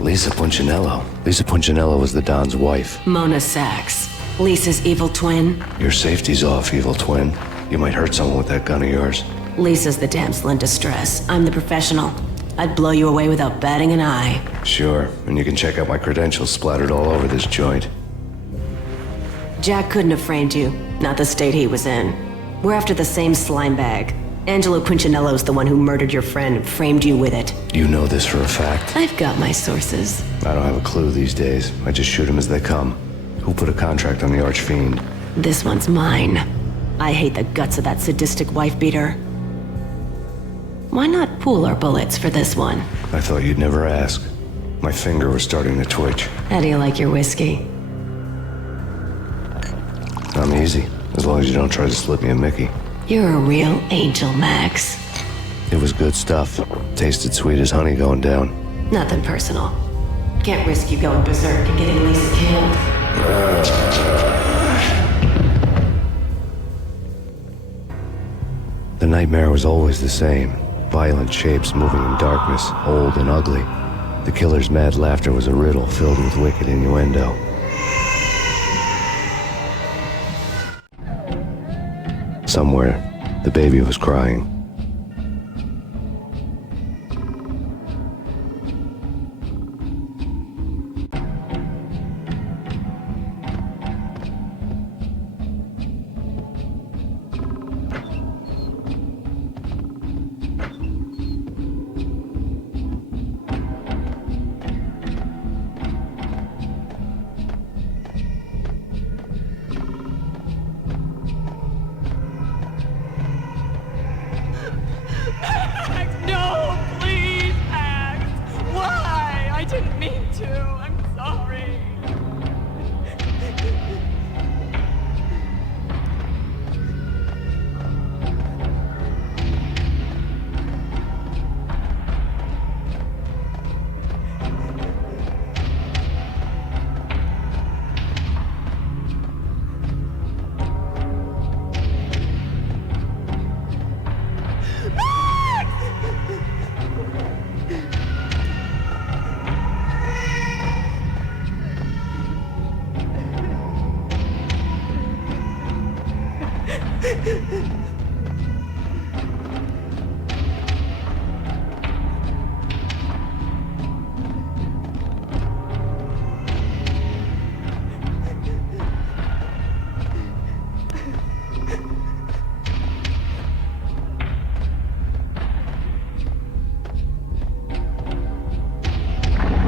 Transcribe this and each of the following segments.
Lisa Punchinello. Lisa Punchinello was the Don's wife. Mona Sachs. Lisa's evil twin. Your safety's off, evil twin. You might hurt someone with that gun of yours. Lisa's the damsel in distress. I'm the professional. I'd blow you away without batting an eye. Sure, and you can check out my credentials splattered all over this joint. Jack couldn't have framed you. Not the state he was in. We're after the same slime bag. Angelo Punchinello's the one who murdered your friend and framed you with it. You know this for a fact? I've got my sources. I don't have a clue these days. I just shoot them as they come. Who put a contract on the Archfiend? This one's mine. I hate the guts of that sadistic wife-beater. Why not pool our bullets for this one? I thought you'd never ask. My finger was starting to twitch. How do you like your whiskey? I'm easy, as long as you don't try to slip me a Mickey. You're a real angel, Max. It was good stuff. Tasted sweet as honey going down. Nothing personal. Can't risk you going berserk and getting Lisa killed. The nightmare was always the same. Violent shapes moving in darkness, old and ugly. The killer's mad laughter was a riddle filled with wicked innuendo. Somewhere, the baby was crying.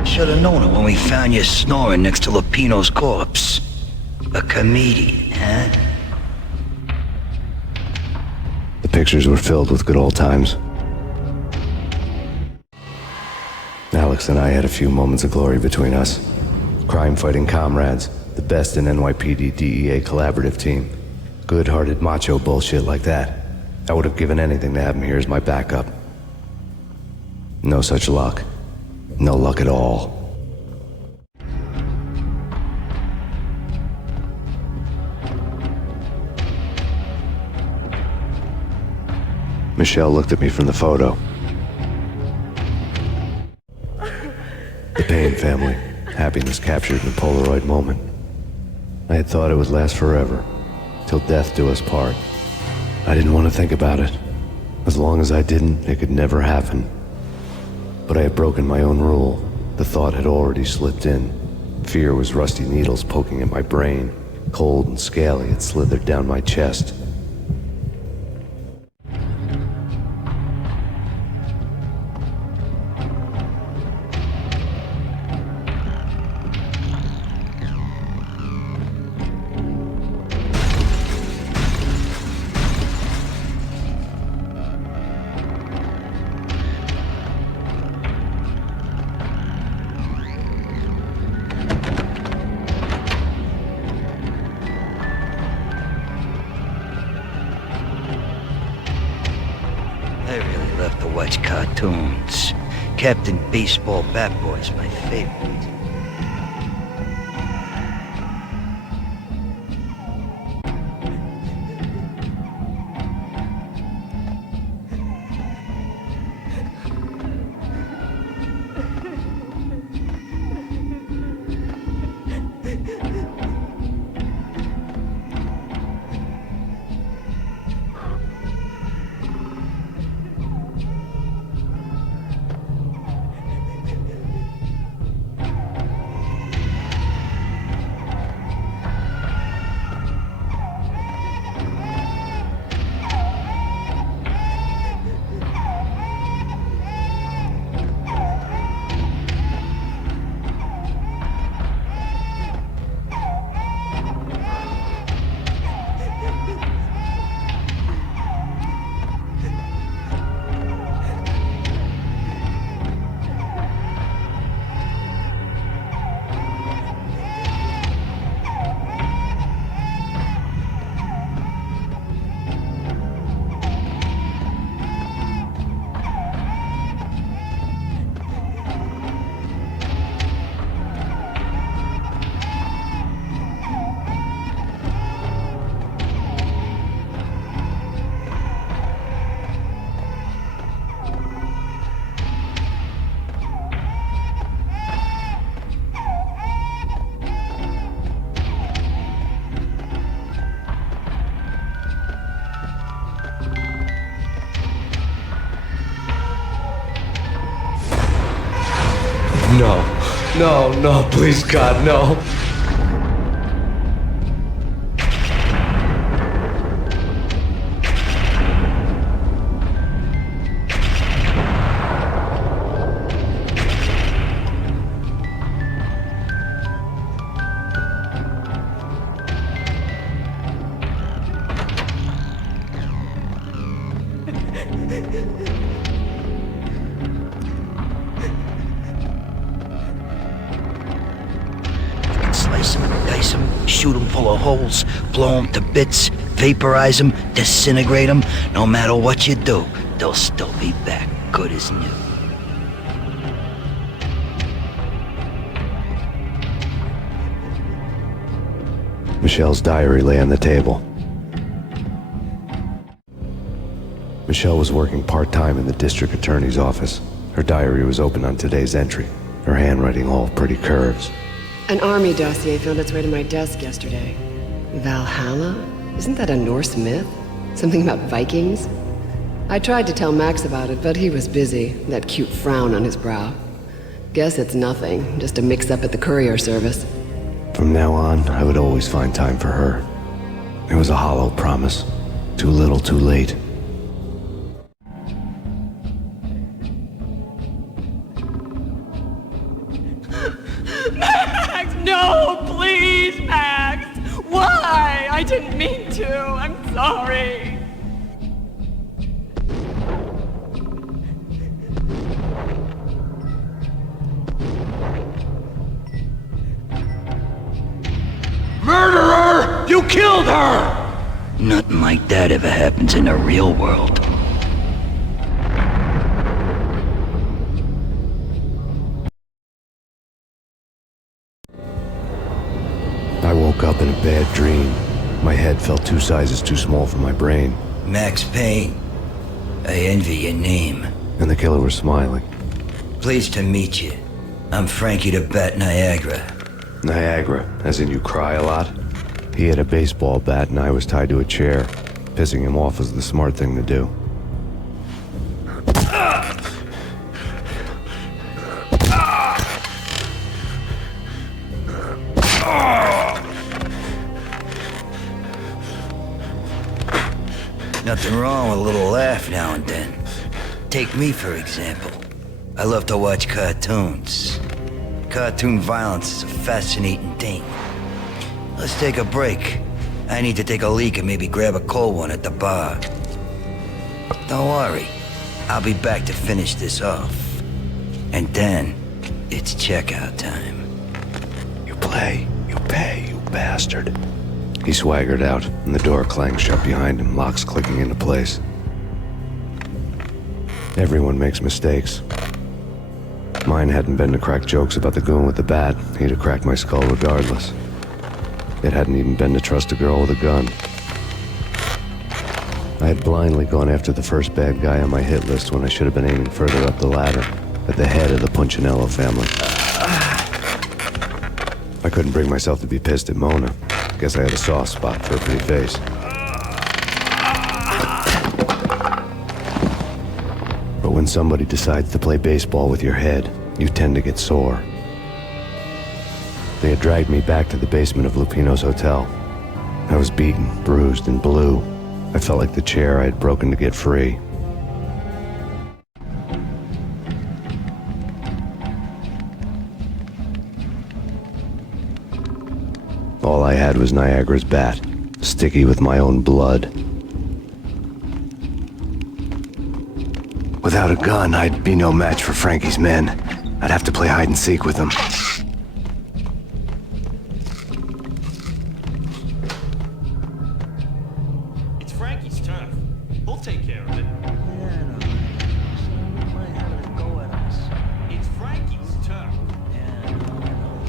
Should've known it when we found you snoring next to Lupino's corpse. A comedian, huh? The pictures were filled with good old times. Alex and I had a few moments of glory between us. Crime-fighting comrades, the best in NYPD DEA collaborative team. Good-hearted macho bullshit like that. I would have given anything to have him here as my backup. No such luck. No luck at all. Michelle looked at me from the photo. The Payne family. Happiness captured in a Polaroid moment. I had thought it would last forever, till death do us part. I didn't want to think about it. As long as I didn't, it could never happen. But I had broken my own rule. The thought had already slipped in. Fear was rusty needles poking at my brain. Cold and scaly, it slithered down my chest. I really love to watch cartoons. Captain Baseball Bat Boy's my favorite. No. No, no, please, God, no. Slice them, dice them, shoot them full of holes, blow them to bits, vaporize them, disintegrate them. No matter what you do, they'll still be back, good as new. Michelle's diary lay on the table. Michelle was working part-time in the district attorney's office. Her diary was open on today's entry, her handwriting all pretty curves. An army dossier found its way to my desk yesterday. Valhalla? Isn't that a Norse myth? Something about Vikings? I tried to tell Max about it, but he was busy, that cute frown on his brow. Guess it's nothing, just a mix-up at the courier service. From now on, I would always find time for her. It was a hollow promise. Too little, too late. Max, no, please, Max! Why? I didn't mean to. I'm sorry. Murderer! You killed her! Nothing like that ever happens in the real world. I woke up in a bad dream. My head felt 2 sizes too small for my brain. Max Payne. I envy your name. And the killer was smiling. Pleased to meet you. I'm Frankie the Bat Niagara. Niagara, as in you cry a lot? He had a baseball bat and I was tied to a chair. Pissing him off was the smart thing to do. Nothing wrong with a little laugh now and then. Take me, for example. I love to watch cartoons. Cartoon violence is a fascinating thing. Let's take a break. I need to take a leak and maybe grab a cold one at the bar. Don't worry. I'll be back to finish this off. And then, it's checkout time. You play, you pay, you bastard. He swaggered out, and the door clanged shut behind him, locks clicking into place. Everyone makes mistakes. Mine hadn't been to crack jokes about the goon with the bat. He'd have cracked my skull regardless. It hadn't even been to trust a girl with a gun. I had blindly gone after the first bad guy on my hit list when I should have been aiming further up the ladder, at the head of the Punchinello family. I couldn't bring myself to be pissed at Mona. Guess I had a soft spot for her pretty face. But when somebody decides to play baseball with your head, you tend to get sore. They had dragged me back to the basement of Lupino's hotel. I was beaten, bruised, and blue. I felt like the chair I had broken to get free. All I had was Niagara's bat, sticky with my own blood. Without a gun, I'd be no match for Frankie's men. I'd have to play hide and seek with them. It's Frankie's turf. We'll take care of it. Yeah, no. He might have a go at us. It's Frankie's turf. Yeah, no, I know.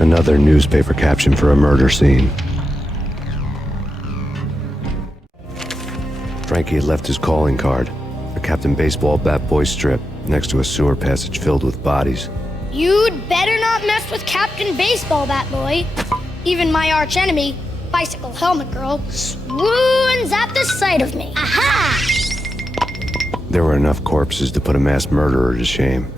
Another newspaper caption for a murder scene. Frankie had left his calling card, a Captain Baseball bat boy strip, next to a sewer passage filled with bodies. You'd better not mess with Captain Baseball Bat Boy. Even my archenemy, Bicycle Helmet Girl, swoons at the sight of me. Aha! There were enough corpses to put a mass murderer to shame.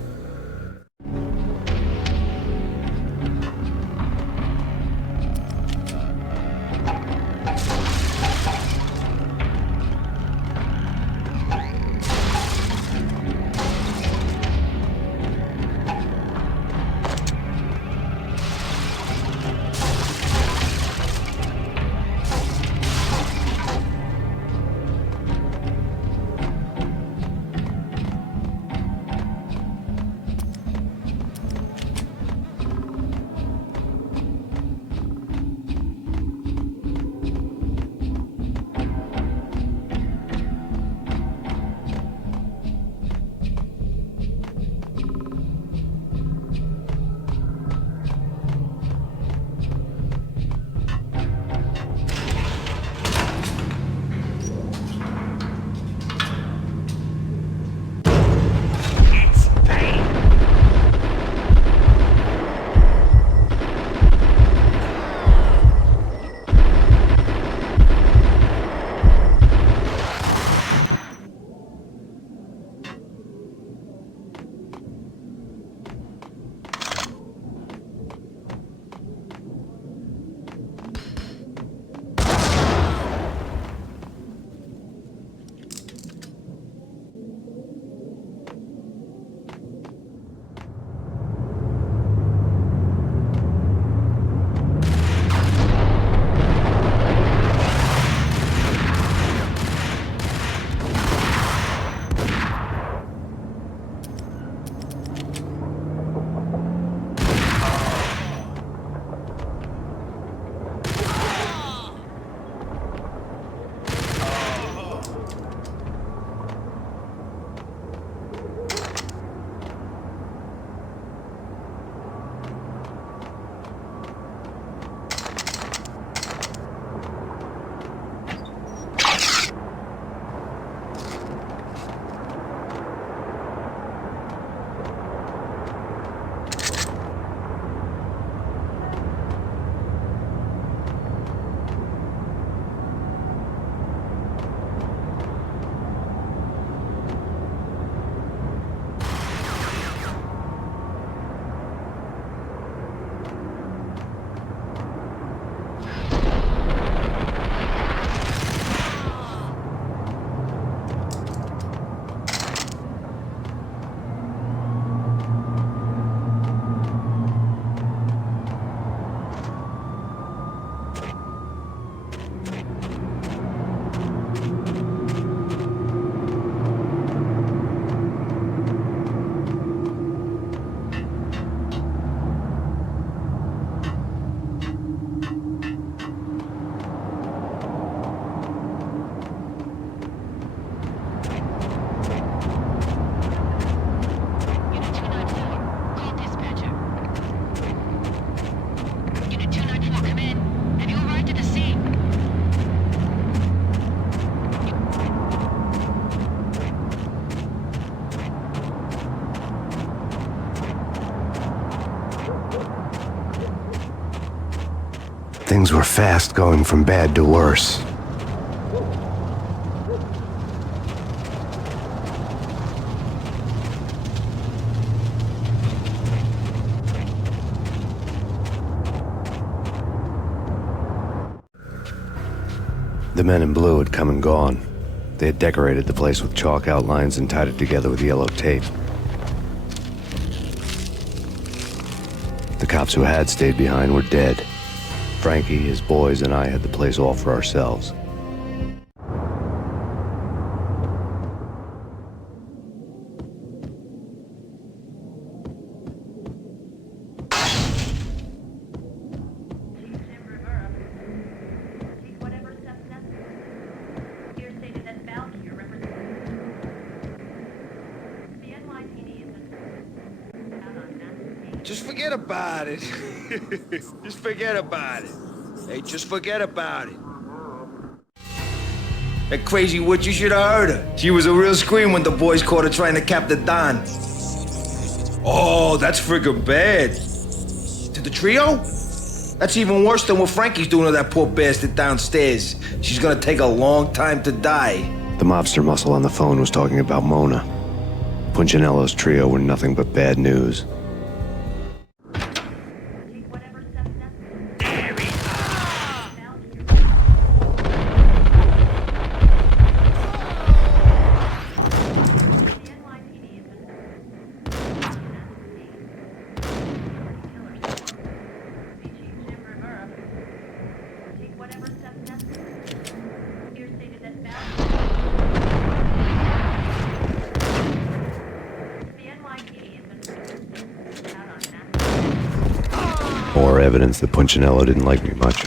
Things were fast going from bad to worse. The men in blue had come and gone. They had decorated the place with chalk outlines and tied it together with yellow tape. The cops who had stayed behind were dead. Frankie, his boys, and I had the place all for ourselves. Just forget about it. Just forget about it. Hey, just forget about it. That crazy witch, you should have heard her. She was a real scream when the boys caught her trying to cap the Don. Oh, that's friggin' bad. To the trio? That's even worse than what Frankie's doing to that poor bastard downstairs. She's gonna take a long time to die. The mobster muscle on the phone was talking about Mona. Punchinello's trio were nothing but bad news. More evidence that Punchinello didn't like me much.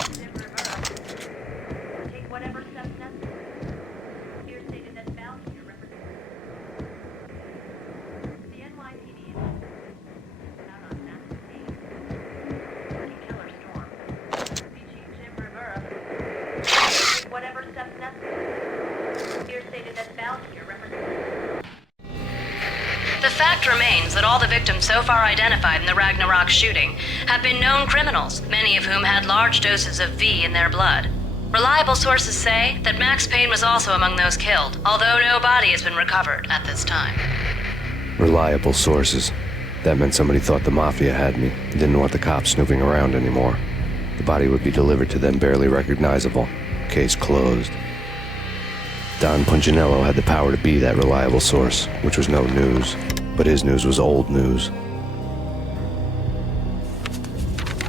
The fact remains that all the victims so far identified in the Ragnarok shooting have been known criminals, many of whom had large doses of V in their blood. Reliable sources say that Max Payne was also among those killed, although no body has been recovered at this time. Reliable sources. That meant somebody thought the Mafia had me, didn't want the cops snooping around anymore. The body would be delivered to them barely recognizable. Case closed. Don Punchinello had the power to be that reliable source, which was no news. But his news was old news.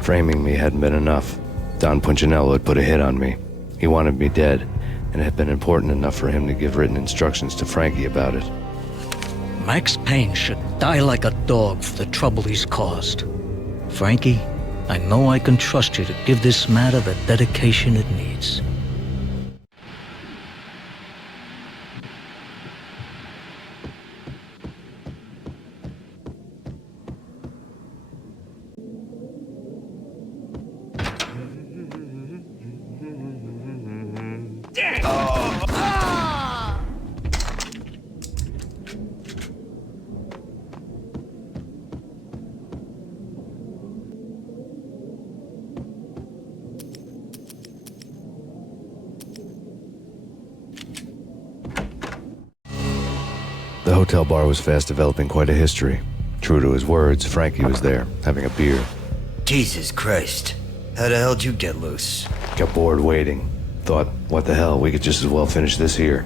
Framing me hadn't been enough. Don Punchinello had put a hit on me. He wanted me dead, and it had been important enough for him to give written instructions to Frankie about it. Max Payne should die like a dog for the trouble he's caused. Frankie, I know I can trust you to give this matter the dedication it needs. The hotel bar was fast developing quite a history. True to his words, Frankie was there, having a beer. Jesus Christ. How the hell'd you get loose? Got bored waiting. Thought, what the hell, we could just as well finish this here.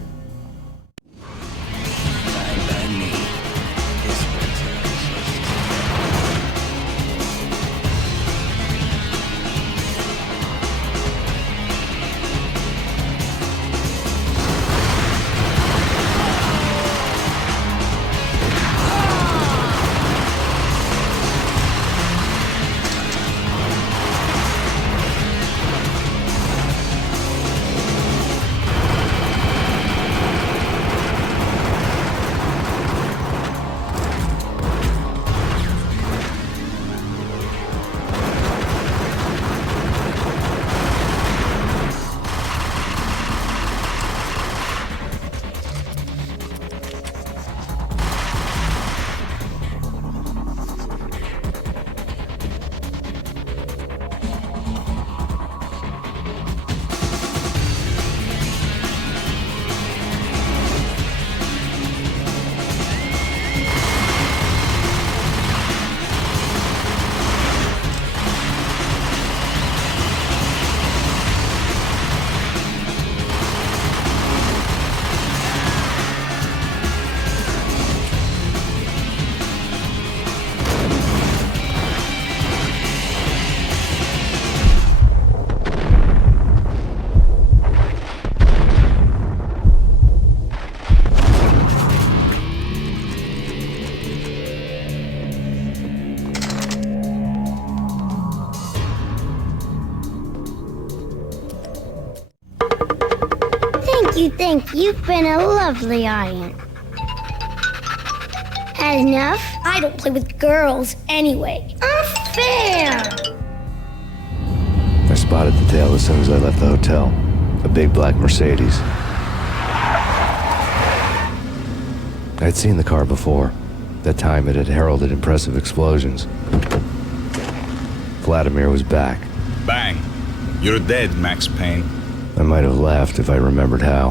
Thank you. You've been a lovely audience. Had enough? I don't play with girls anyway. fair! I spotted the tail as soon as I left the hotel. A big black Mercedes. I'd seen the car before. That time it had heralded impressive explosions. Vladimir was back. Bang! You're dead, Max Payne. I might have laughed if I remembered how.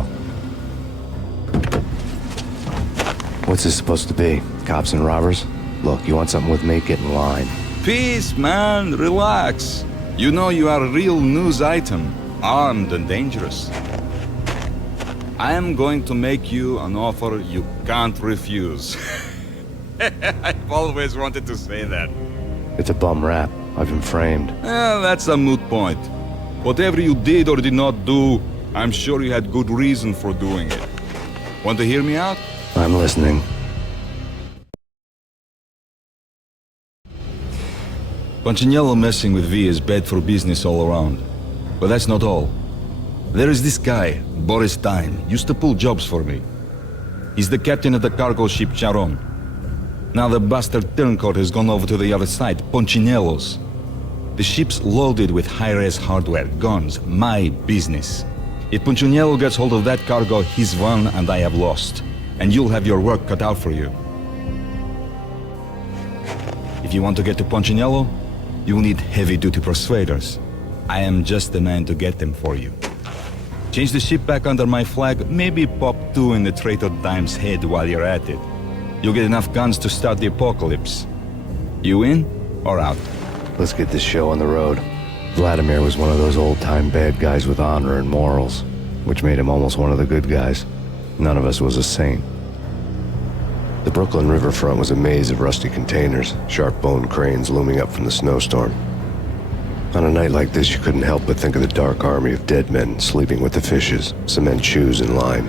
What's this supposed to be? Cops and robbers? Look, you want something with me? Get in line. Peace, man. Relax. You know you are a real news item, armed and dangerous. I am going to make you an offer you can't refuse. I've always wanted to say that. It's a bum rap. I've been framed. That's a moot point. Whatever you did or did not do, I'm sure you had good reason for doing it. Want to hear me out? I'm listening. Punchinello messing with V is bad for business all around. But that's not all. There is this guy, Boris Time, used to pull jobs for me. He's the captain of the cargo ship Charon. Now the bastard turncoat has gone over to the other side, Punchinello's. The ship's loaded with high-res hardware, guns, my business. If Punchinello gets hold of that cargo, he's won and I have lost. And you'll have your work cut out for you. If you want to get to Punchinello, you'll need heavy-duty persuaders. I am just the man to get them for you. Change the ship back under my flag, maybe pop 2 in the traitor Dime's head while you're at it. You'll get enough guns to start the apocalypse. You in or out? Let's get this show on the road. Vladimir was one of those old-time bad guys with honor and morals, which made him almost one of the good guys. None of us was a saint. The Brooklyn riverfront was a maze of rusty containers, sharp-boned cranes looming up from the snowstorm. On a night like this, you couldn't help but think of the dark army of dead men sleeping with the fishes, cement shoes in line.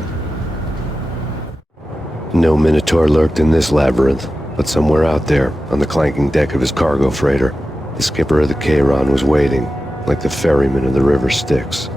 No Minotaur lurked in this labyrinth, but somewhere out there, on the clanking deck of his cargo freighter, the skipper of the Chiron was waiting, like the ferryman of the river Styx.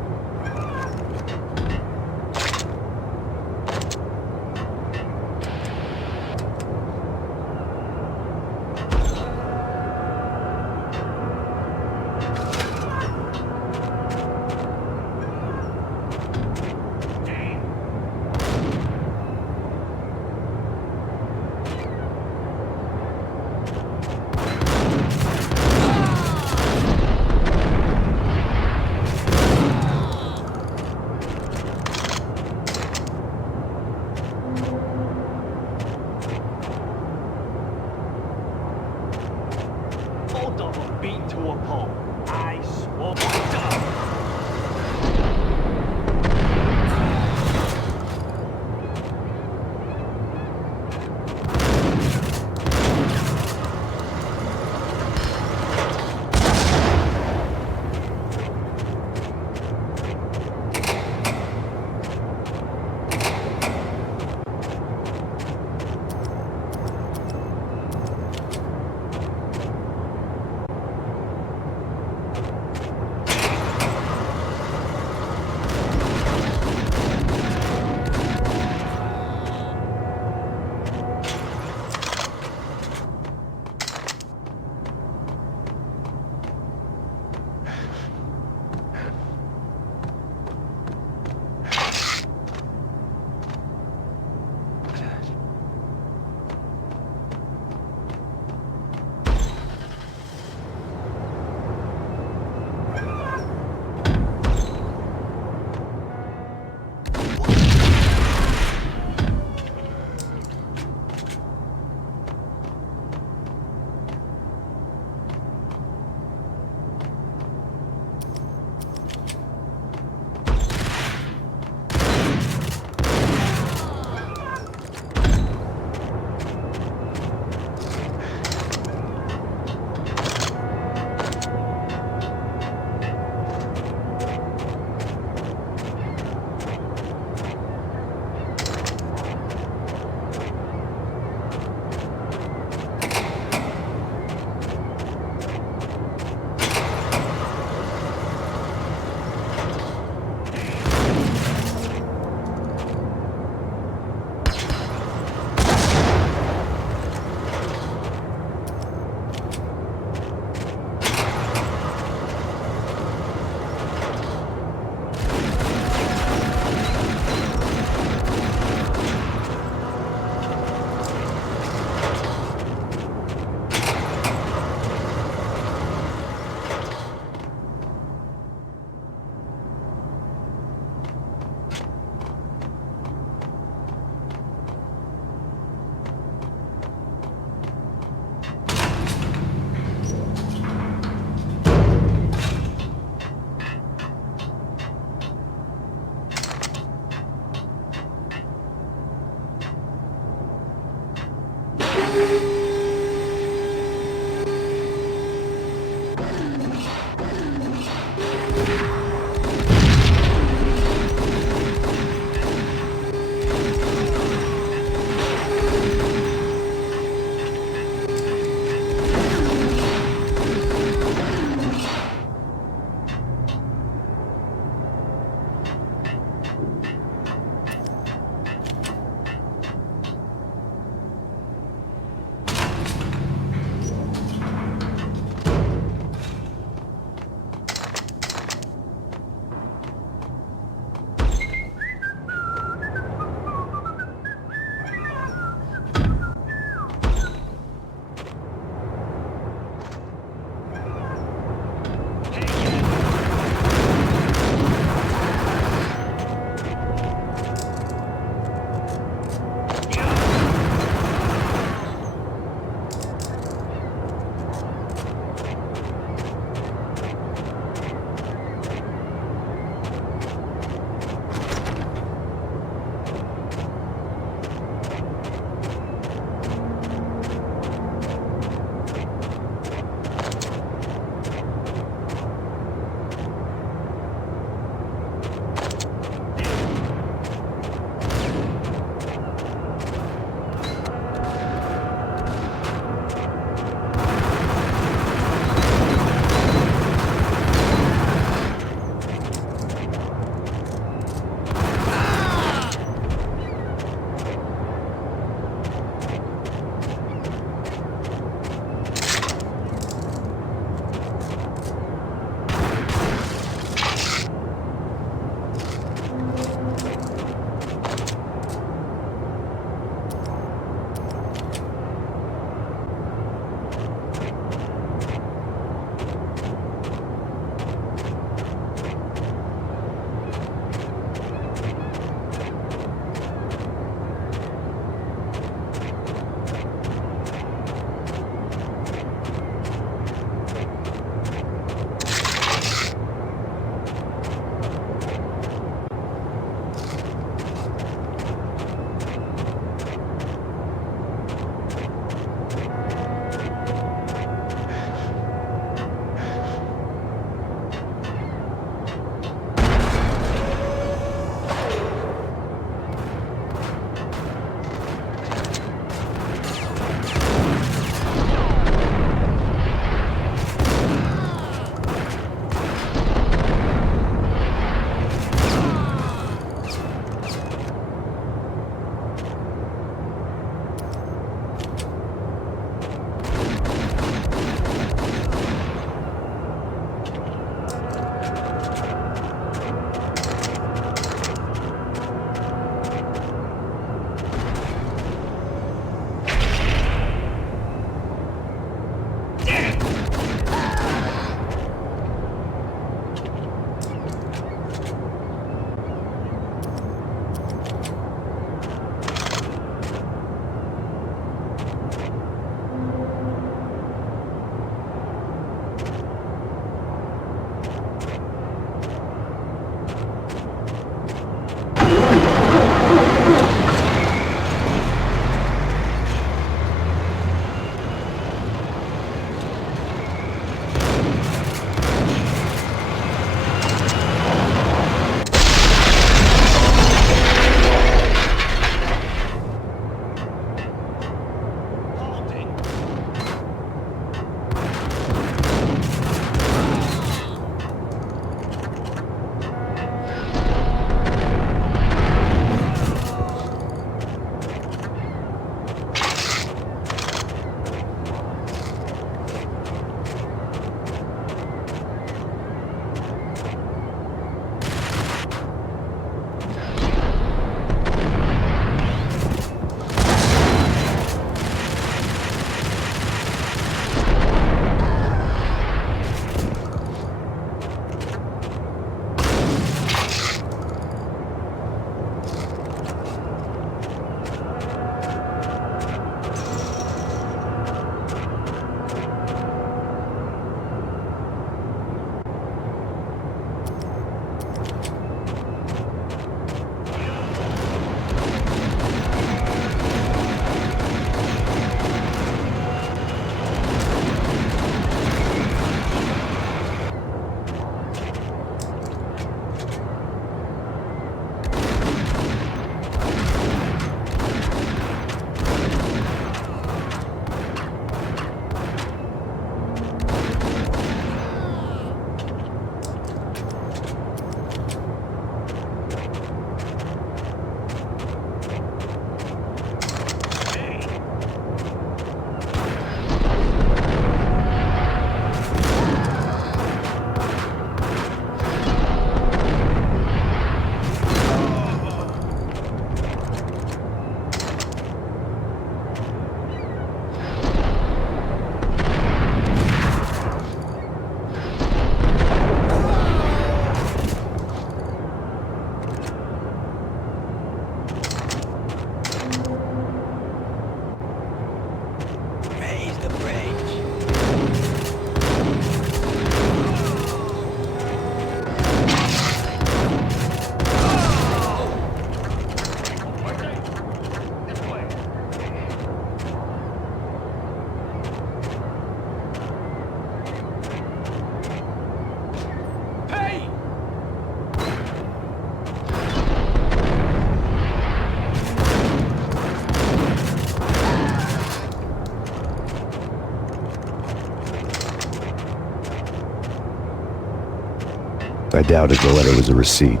I doubted the letter was a receipt.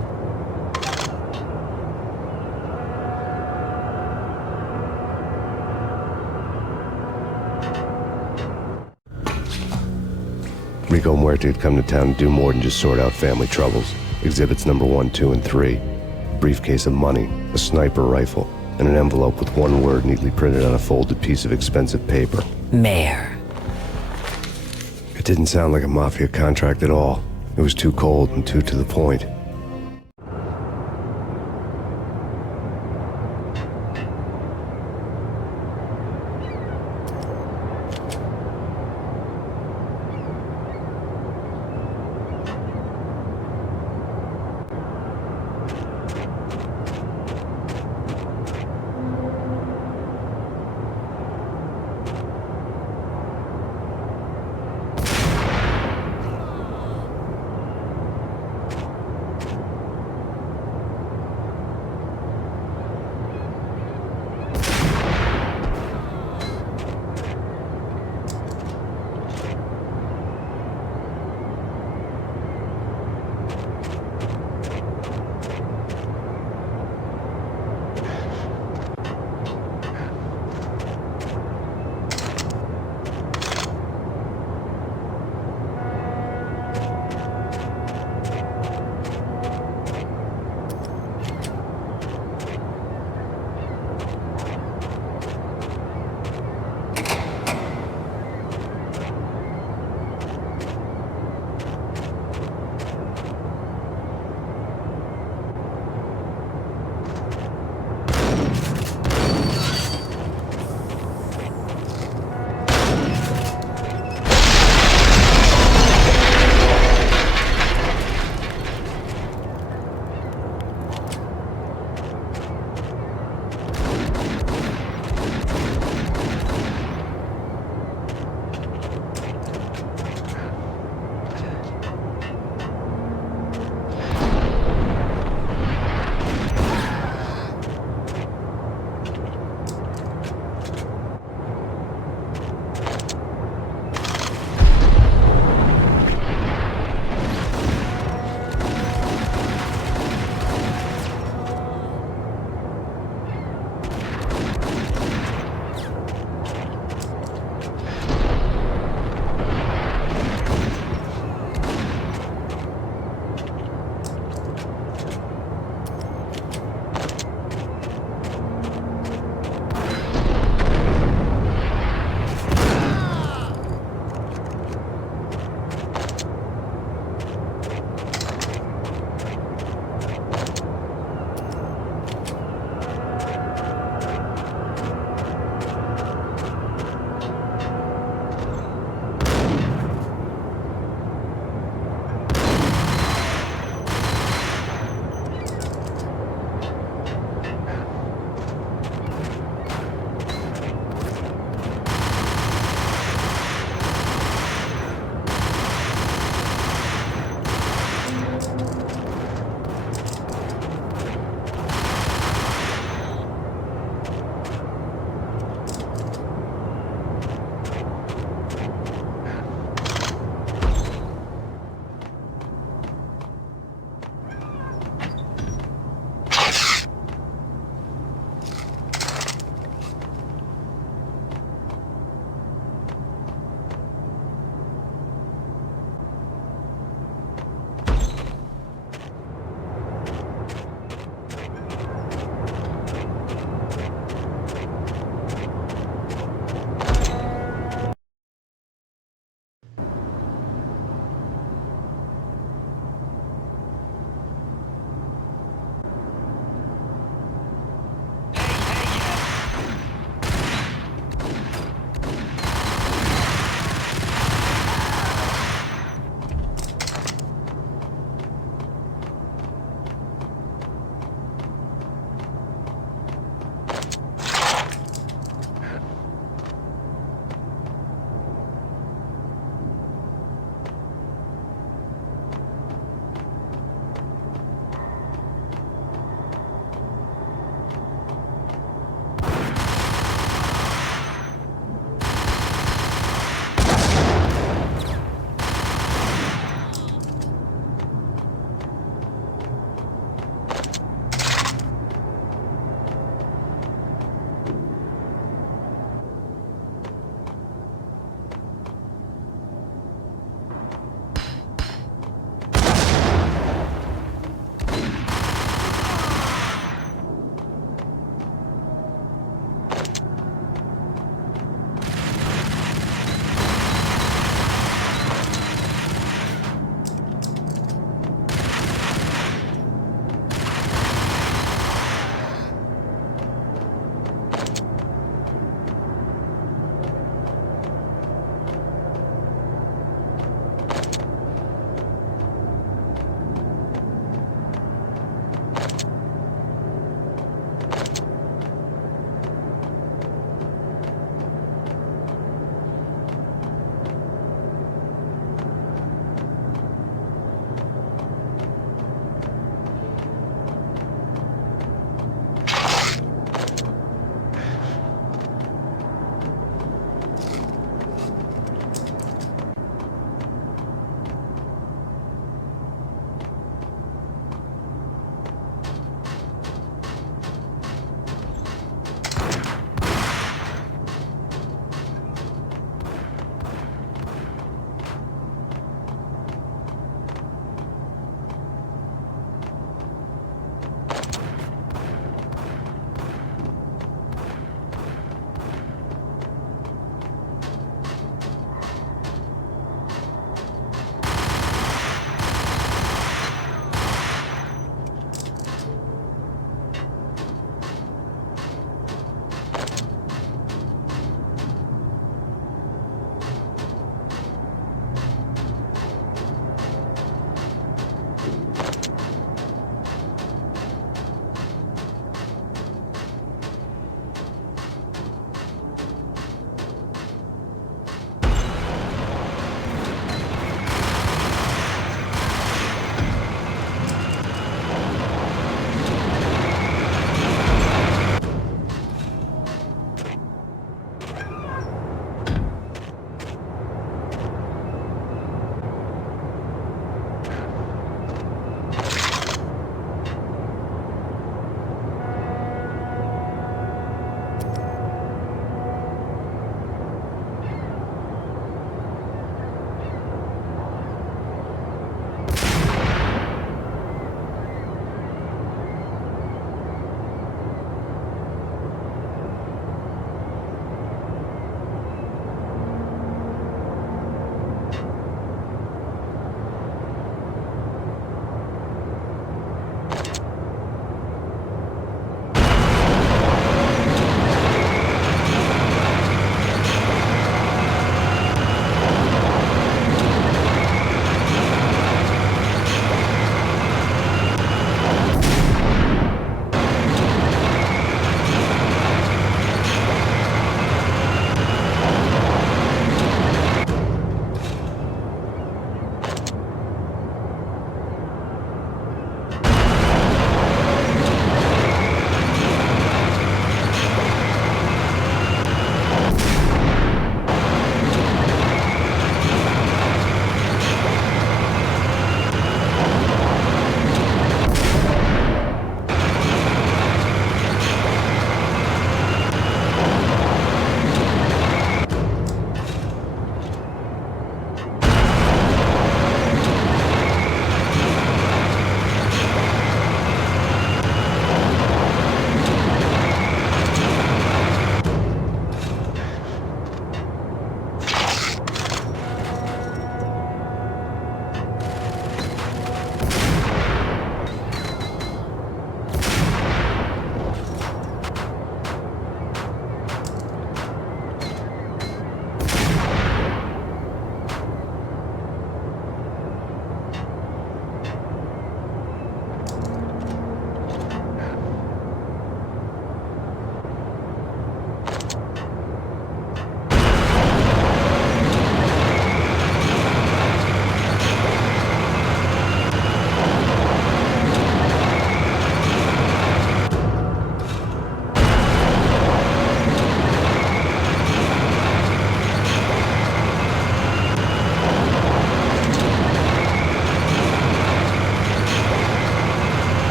Rico Muerte had come to town to do more than just sort out family troubles. Exhibits number 1, 2, and 3. A briefcase of money, a sniper rifle, and an envelope with one word neatly printed on a folded piece of expensive paper. Mayor. It didn't sound like a mafia contract at all. It was too cold and too to the point.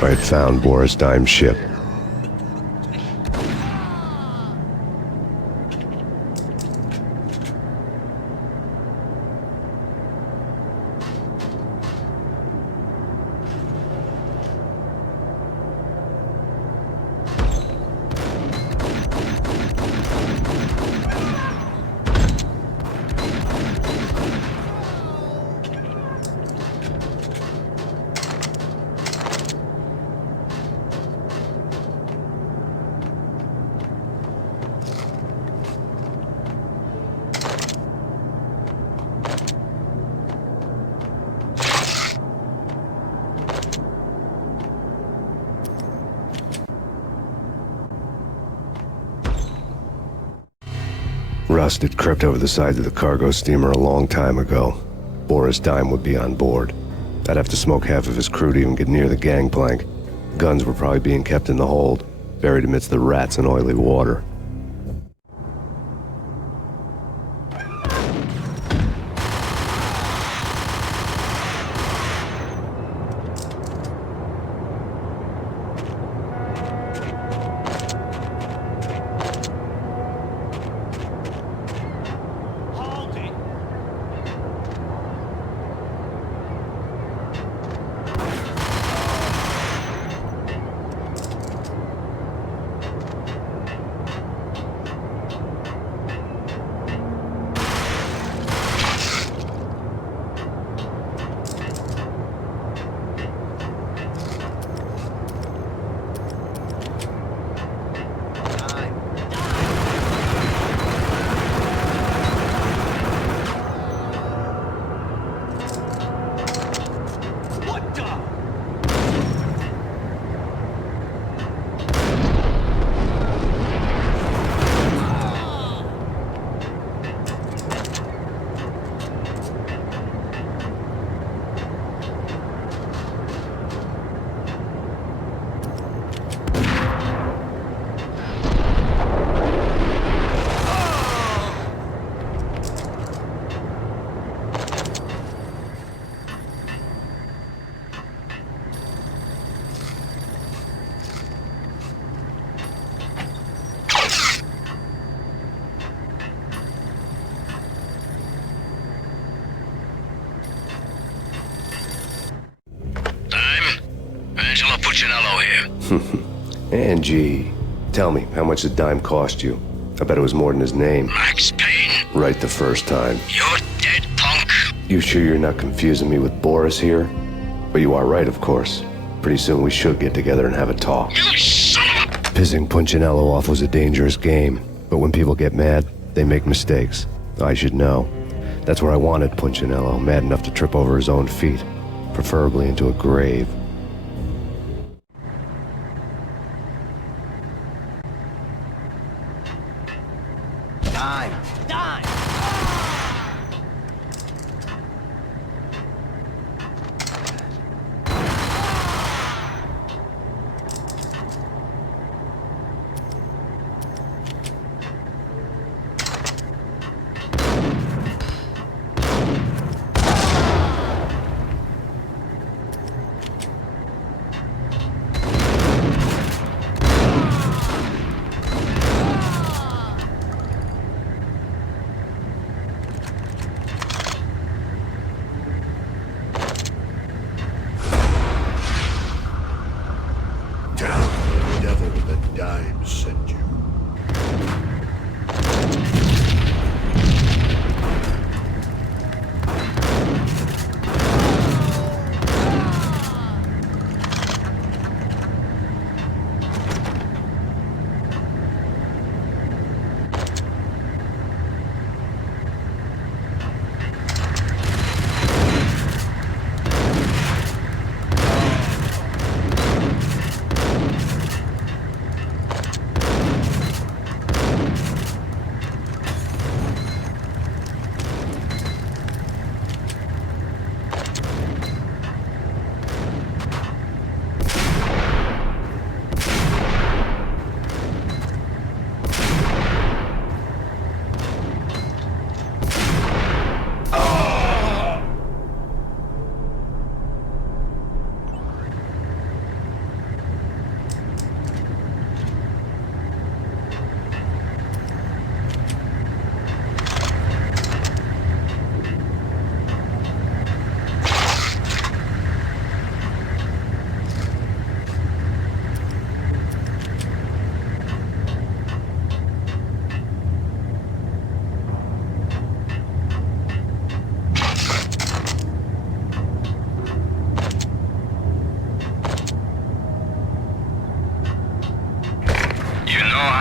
I had found Boris Dime's ship. Rust had crept over the sides of the cargo steamer a long time ago. Boris Dime would be on board. I'd have to smoke half of his crew to even get near the gangplank. Guns were probably being kept in the hold, buried amidst the rats and oily water. Hold it. What the? Angelo Puccinello here. Angie, tell me, how much did Dime cost you? I bet it was more than his name. Max Payne, Right the first time. you're dead, punk. You sure you're not confusing me with Boris here? But you are right, of course. Pretty soon we should get together and have a talk. You son of a... Pissing Punchinello off was a dangerous game, but when people get mad, they make mistakes. I should know. That's where I wanted Punchinello, mad enough to trip over his own feet, preferably into a grave. Dime! Dime! Down, devil that Dime sent you.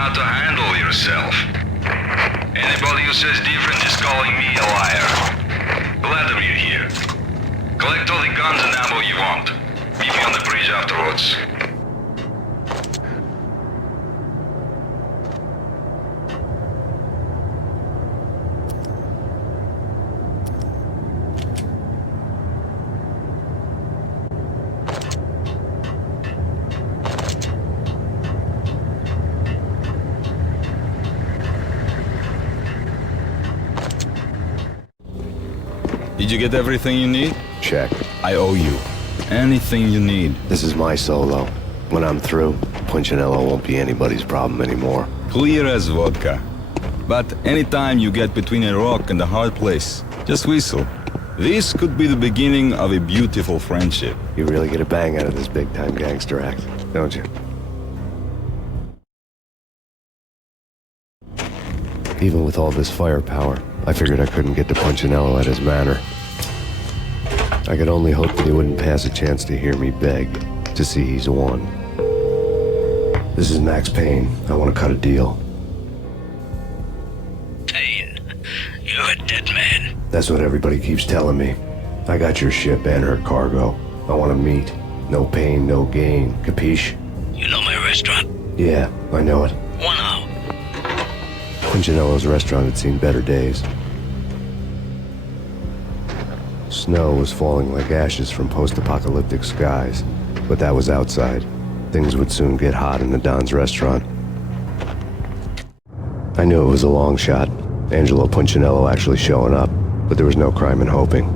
how to handle yourself. Anybody who says different is calling me a liar. Glad that you're here. Collect all the guns and ammo you want. Meet me on the bridge afterwards. Did you get everything you need? Check. I owe you. Anything you need. This is my solo. When I'm through, Punchinello won't be anybody's problem anymore. Clear as vodka. But anytime you get between a rock and a hard place, just whistle. This could be the beginning of a beautiful friendship. You really get a bang out of this big-time gangster act, don't you? Even with all this firepower, I figured I couldn't get to Punchinello at his manor. I could only hope that he wouldn't pass a chance to hear me beg, to see he's won. This is Max Payne. I want to cut a deal. Payne, you're a dead man. That's what everybody keeps telling me. I got your ship and her cargo. I want to meet. No pain, no gain. Capiche? You know my restaurant? Yeah, I know it. 1 hour. Punchinello's restaurant had seen better days. Snow was falling like ashes from post-apocalyptic skies, but that was outside. Things would soon get hot in the Don's restaurant. I knew it was a long shot, Angelo Punchinello actually showing up, but there was no crime in hoping.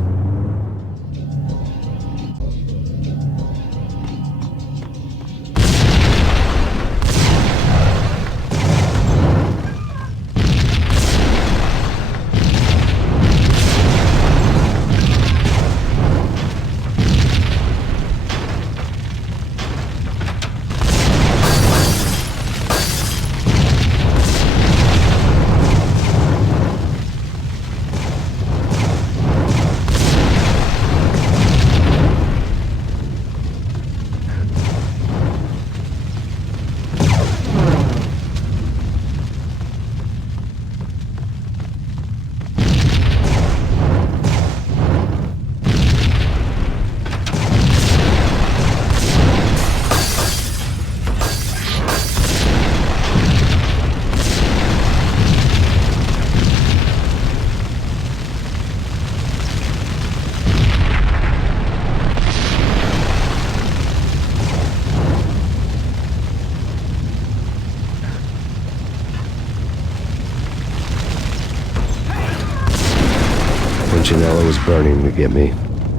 Punchinello was burning to get me.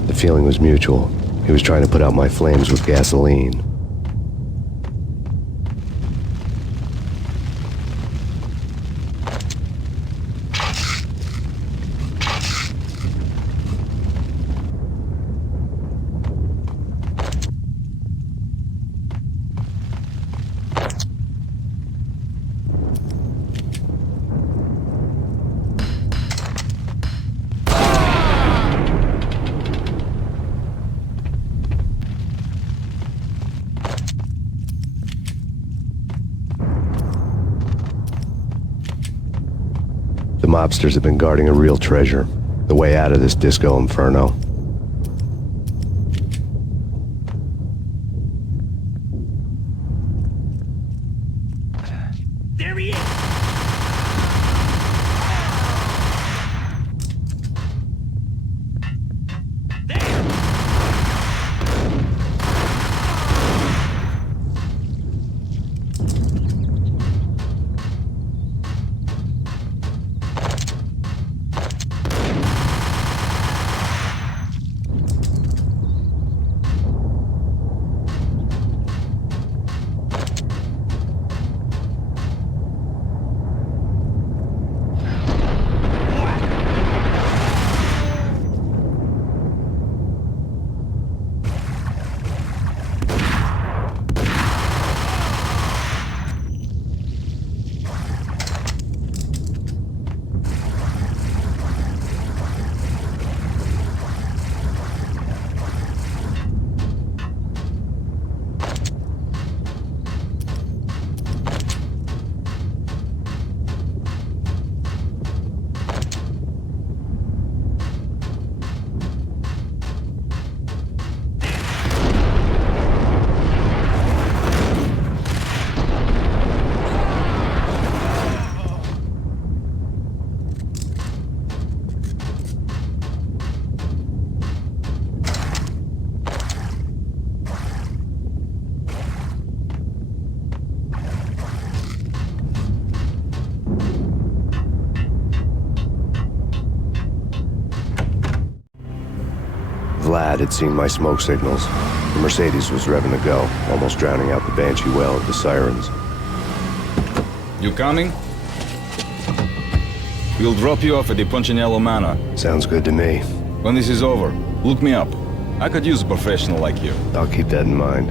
The feeling was mutual. He was trying to put out my flames with gasoline. The mobsters have been guarding a real treasure, the way out of this disco inferno. There he is! Vlad had seen my smoke signals. The Mercedes was revving to go, almost drowning out the Banshee well of the sirens. You coming? We'll drop you off at the Punchinello Manor. Sounds good to me. When this is over, look me up. I could use a professional like you. I'll keep that in mind.